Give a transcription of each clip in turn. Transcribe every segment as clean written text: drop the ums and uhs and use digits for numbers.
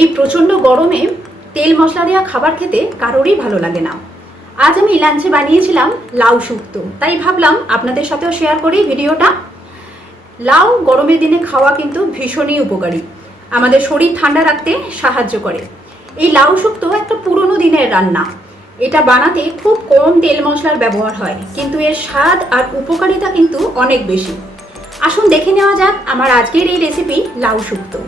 এই প্রচণ্ড গরমে তেল মশলা দেওয়া খাবার খেতে কারোরই ভালো লাগে না। আজ আমি লাঞ্চে বানিয়েছিলাম লাউ শুক্তো, তাই ভাবলাম আপনাদের সাথেও শেয়ার করি ভিডিওটা। লাউ গরমের দিনে খাওয়া কিন্তু ভীষণই উপকারী, আমাদের শরীর ঠান্ডা রাখতে সাহায্য করে। এই লাউ শুক্তো একটা পুরনো দিনের রান্না। এটা বানাতে খুব কম তেল মশলার ব্যবহার হয়, কিন্তু এর স্বাদ আর উপকারিতা কিন্তু অনেক বেশি। আসুন দেখে নেওয়া যাক আমার আজকের এই রেসিপি লাউ শুক্তো।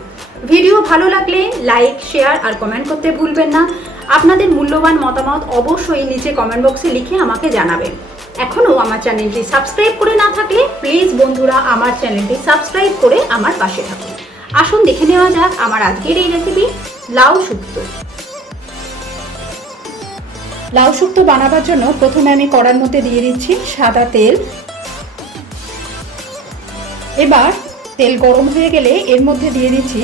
ভিডিও ভালো লাগলে লাইক, শেয়ার আর কমেন্ট করতে ভুলবেন না। আপনাদের মূল্যবান মতামত অবশ্যই নিচে কমেন্ট বক্সে লিখে আমাকে জানাবেন। এখনও আমার চ্যানেলটি সাবস্ক্রাইব করে না থাকলে প্লিজ বন্ধুরা আমার চ্যানেলটি সাবস্ক্রাইব করে আমার পাশে থাকুন। আসুন দেখে নেওয়া যাক আমার আজকের এই রেসিপি লাউ শুক্তো। লাউ শুক্তো বানাবার জন্য প্রথমে আমি কড়ার মধ্যে দিয়ে দিচ্ছি সাদা তেল। এবার তেল গরম হয়ে গেলে এর মধ্যে দিয়ে দিচ্ছি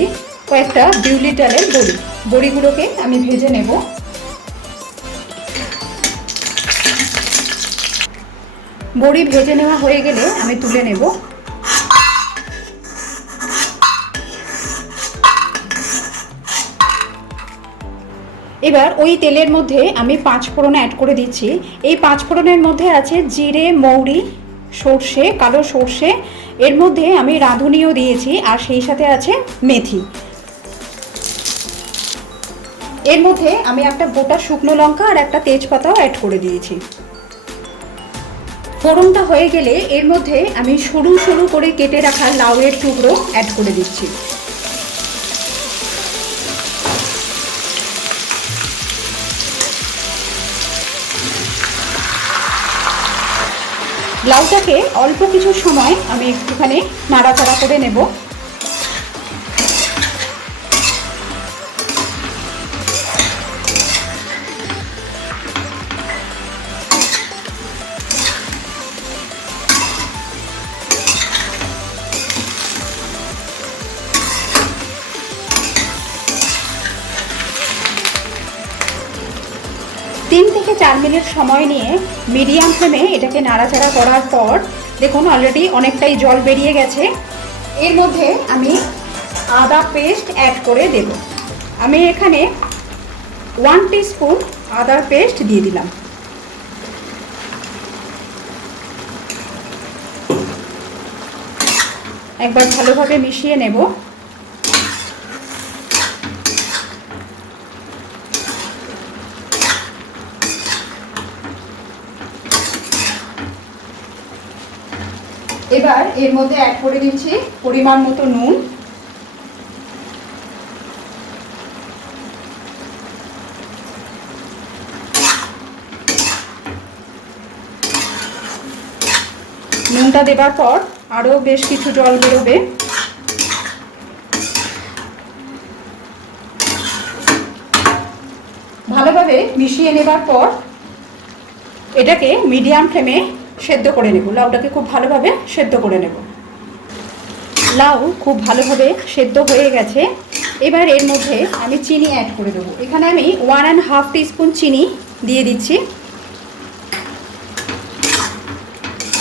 কয়েকটা বিউলি ডালের বড়ি। বড়িগুলোকে আমি ভেজে নেব। বড়ি ভেজে নেওয়া হয়ে গেলে আমি তুলে নেব। এবার ওই তেলের মধ্যে আমি 5 ফোড়ন অ্যাড করে দিচ্ছি। এই 5 ফোড়নের মধ্যে আছে জিরে, মৌরি, সর্ষে, কালো সর্ষে, এর মধ্যে আমি রাঁধুনিও দিয়েছি, আর সেই সাথে আছে মেথি। এর মধ্যে আমি একটা গোটা শুকনো লঙ্কা আর একটা তেজপাতাও অ্যাড করে দিয়েছি। ফোড়নটা হয়ে গেলে এর মধ্যে আমি সরু সরু করে কেটে রাখা লাউয়ের টুকরো অ্যাড করে দিচ্ছি। লাউটাকে অল্প কিছু সময় আমি একটুখানি নাড়াচাড়া করে নেব। তিন থেকে 4 মিনিট সময় নিয়ে মিডিয়াম ফ্লেমে এটাকে নাড়াচাড়া করার পর দেখুন অলরেডি অনেকটাই জল বেরিয়ে গেছে। এর মধ্যে আমি আদা পেস্ট অ্যাড করে দেব। আমি এখানে 1 টিস্পুন আদার পেস্ট দিয়ে দিলাম। একবার ভালোভাবে মিশিয়ে নেব। এবার এর মধ্যে অ্যাড করে দিচ্ছি পরিমাণ মতো নুন। নুনটা দেবার পর আরও বেশ কিছু জল বেরোবে। ভালোভাবে মিশিয়ে নেবার পর এটাকে মিডিয়াম ফ্লেমে সেদ্ধ করে নেব। লাউটাকে খুব ভালোভাবে সেদ্ধ করে নেব। লাউ খুব ভালোভাবে সেদ্ধ হয়ে গেছে। এবার এর মধ্যে আমি চিনি অ্যাড করে দেবো। এখানে আমি 1.5 টিস্পুন চিনি দিয়ে দিচ্ছি।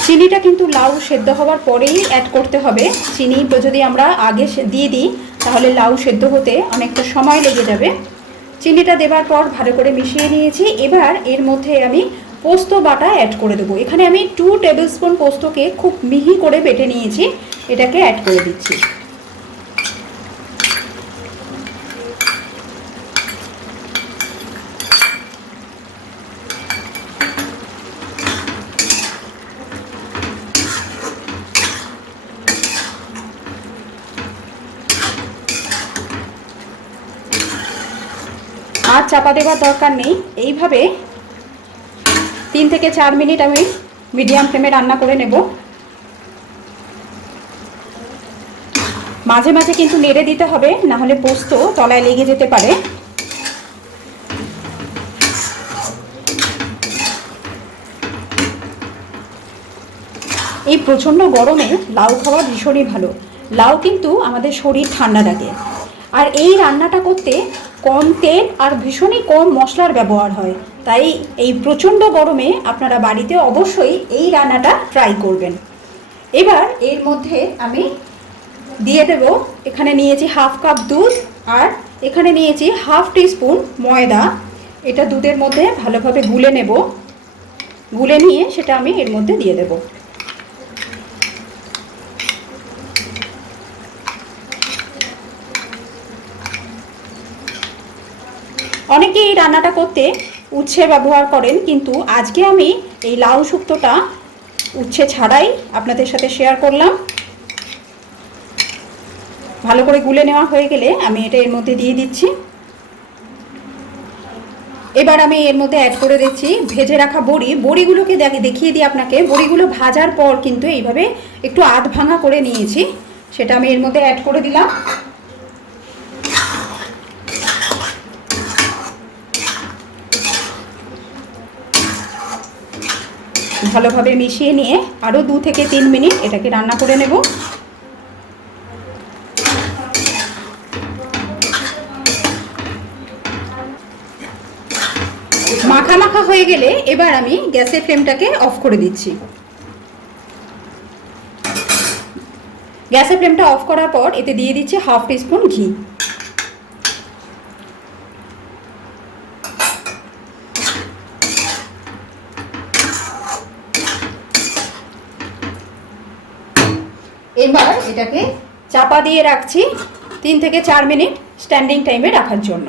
চিনিটা কিন্তু লাউ সেদ্ধ হওয়ার পরেই অ্যাড করতে হবে। চিনি যদি আমরা আগে দিয়ে দিই তাহলে লাউ সেদ্ধ হতে অনেকটা সময় লেগে যাবে। চিনিটা দেবার পর ভালো করে মিশিয়ে নিয়েছি। এবার এর মধ্যে আমি পোস্ত বাটা অ্যাড করে দেবো। এখানে আমি 2 টেবিল স্পুন পোস্তকে খুব মিহি করে বেটে নিয়েছি, এটাকে অ্যাড করে দিচ্ছি। আর চাপা দেওয়ার দরকার নেই। এইভাবে 3 থেকে 4 মিনিট আমি মিডিয়াম ফ্লেমে রান্না করে নেব। মাঝে মাঝে কিন্তু নেড়ে দিতে হবে, না হলে পোস্ত তলায় লেগে যেতে পারে। এই প্রচণ্ড গরমে লাউ খাওয়া ভীষণই ভালো। লাউ কিন্তু আমাদের শরীর ঠান্ডা রাখে। আর এই রান্নাটা করতে কম তেল আর ভীষণই কম মশলার ব্যবহার হয়, তাই এই প্রচণ্ড গরমে আপনারা বাড়িতে অবশ্যই এই রান্নাটা ট্রাই করবেন। এবার এর মধ্যে আমি দিয়ে দেব, এখানে নিয়েছি 1/2 কাপ দুধ আর এখানে নিয়েছি হাফ টিস্পুন ময়দা। এটা দুধের মধ্যে ভালোভাবে গুলে নেব। গুলে নিয়ে সেটা আমি এর মধ্যে দিয়ে দেব। অনেকে এই রান্নাটা করতে উচ্ছে ব্যবহার করেন, কিন্তু আজকে আমি এই লাউ শুক্তোটা উচ্ছে ছাড়াই আপনাদের সাথে শেয়ার করলাম। ভালো করে গুলে নেওয়া হয়ে গেলে আমি এটা এর মধ্যে দিয়ে দিচ্ছি। এবার আমি এর মধ্যে অ্যাড করে দিচ্ছি ভেজে রাখা বড়ি। বড়িগুলোকে দেখিয়ে দিই আপনাকে। বড়িগুলো ভাজার পর কিন্তু এইভাবে একটু আধ ভাঙা করে নিয়েছি, সেটা আমি এর মধ্যে অ্যাড করে দিলাম। ভালোভাবে মিশিয়ে নিয়ে আরও 2 থেকে 3 মিনিট এটাকে রান্না করে নেব। মাখা মাখা হয়ে গেলে এবার আমি গ্যাসের ফ্লেমটাকে অফ করে দিচ্ছি। গ্যাসের ফ্লেমটা অফ করার পর এতে দিয়ে দিচ্ছি হাফ টিস্পুন ঘি। এবার এটাকে চাপা দিয়ে রাখছি 3 থেকে 4 মিনিট স্ট্যান্ডিং টাইমে রাখার জন্য।